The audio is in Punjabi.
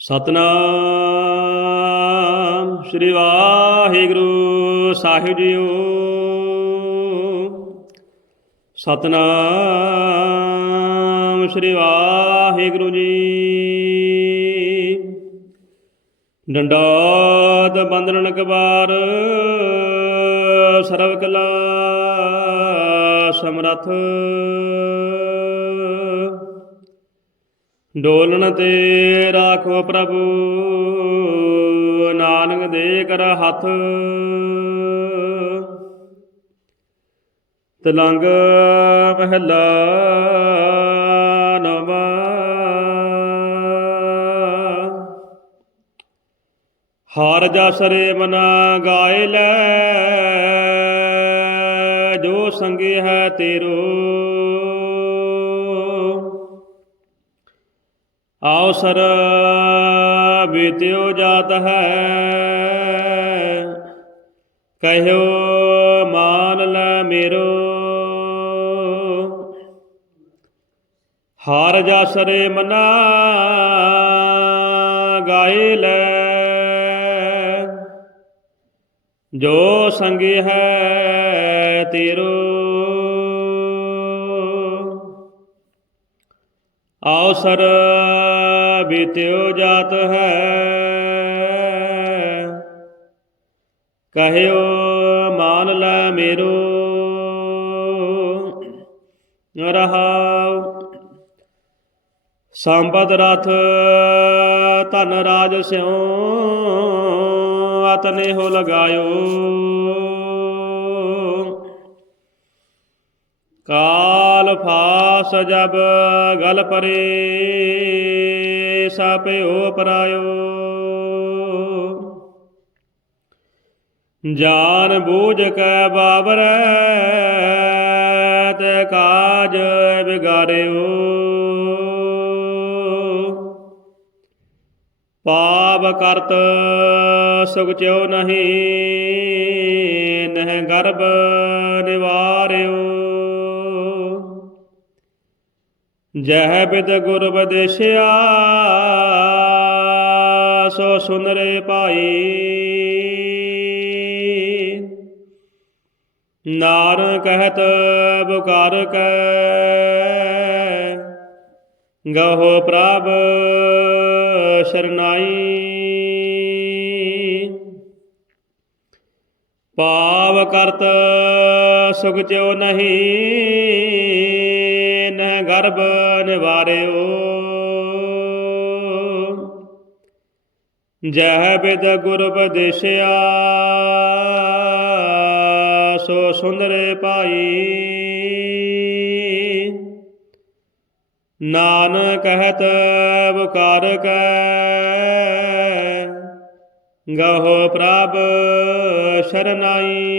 ਸਤਨਾਮ ਸ੍ਰੀ ਵਾਹਿਗੁਰੂ ਸਾਹਿਬ ਜੀਓ। ਸਤਨਾਮ ਸ੍ਰੀ ਵਾਹਿਗੁਰੂ ਜੀ। ਡੰਡਾਤ ਬੰਦਨ ਕਬਾਰ ਸਰਵ ਕਲਾ ਸਮਰਥ। ਡੋਲਣ ਤੇ ਰਾਖੋ ਪ੍ਰਭੂ, ਨਾਨਕ ਦੇ ਕਰ ਹੱਥ। ਤਲੰਗ ਮਹਲਾ ਨਵਾ। ਹਰ ਜਸਰੇ ਮਨਾ ਗਾਇ ਲੈ, ਜੋ ਸੰਗੇ ਹੈ ਤੇਰੋ। ਅਵਸਰ ਬੀਤਿਓ ਜਾਤ ਹੈ। ਕਹਿਓ, ਮਾਨ ਲੈ ਮੇਰੋ। ਜਾ ਜਸਰੇ ਮਨਾ ਗਾਏ ਲੈ। ਜੋ ਸੰਗੀ ਹੈ ਤੇਰੋ। ਅਵਸਰ ਬੀਤਿਓ ਜਾਤ ਹੈ। ਕਹਿਓ, ਮਾਨ ਲੈ ਮੇਰੋ। ਰਹਾਉ। ਸੰਪਦ ਰਥ, ਧਨ ਰਾਜ ਸਿਉ ਆਤਨੇ ਹੋ ਲਗਾਇਓ। ਕਾਲ ਫਾਸ ਜਬ ਗਲ ਪਰੇ। ਸਾਪਿਓ ਪਰਾਇਓ। ਜਾਨ ਬੂਝ ਕੈ ਬਾਬਰੈ, ਤੇ ਕਾਜ ਬਿਗਾਰਿਓ ਪਾਪ ਕਰਤ ਸੁਖ ਚਿਉ ਨਹੀਂ, ਨਹਿ ਗਰਭ ਜਹ ਬਿਦ ਗੁਰ ਬਦੇਸ਼ਿਆ ਸੋ ਸੁਨ ਰੇ ਭਾਈ। ਨਾਰ ਕਹਿਤ ਬੁਕਾਰ ਕੈ, ਗਹੋ ਪ੍ਰਭ ਸ਼ਰਨਾਈ। ਪਾਵ ਕਰਤ ਸੁਖ ਚਿਉ ਨਹੀਂ ਗਰਭ ਨਿਵਾਰਿਓ ਜਹ ਬਿਦ ਗੁਰ ਉਪਦੇਸ਼ਿਆ ਸੋ ਸੁੰਦਰੇ ਪਾਈ ਨਾਨਕ ਕਹਿਤ ਬੁਕਾਰ ਕੈ, ਗਹੋ ਪ੍ਰਭ ਸ਼ਰਨਾਈ।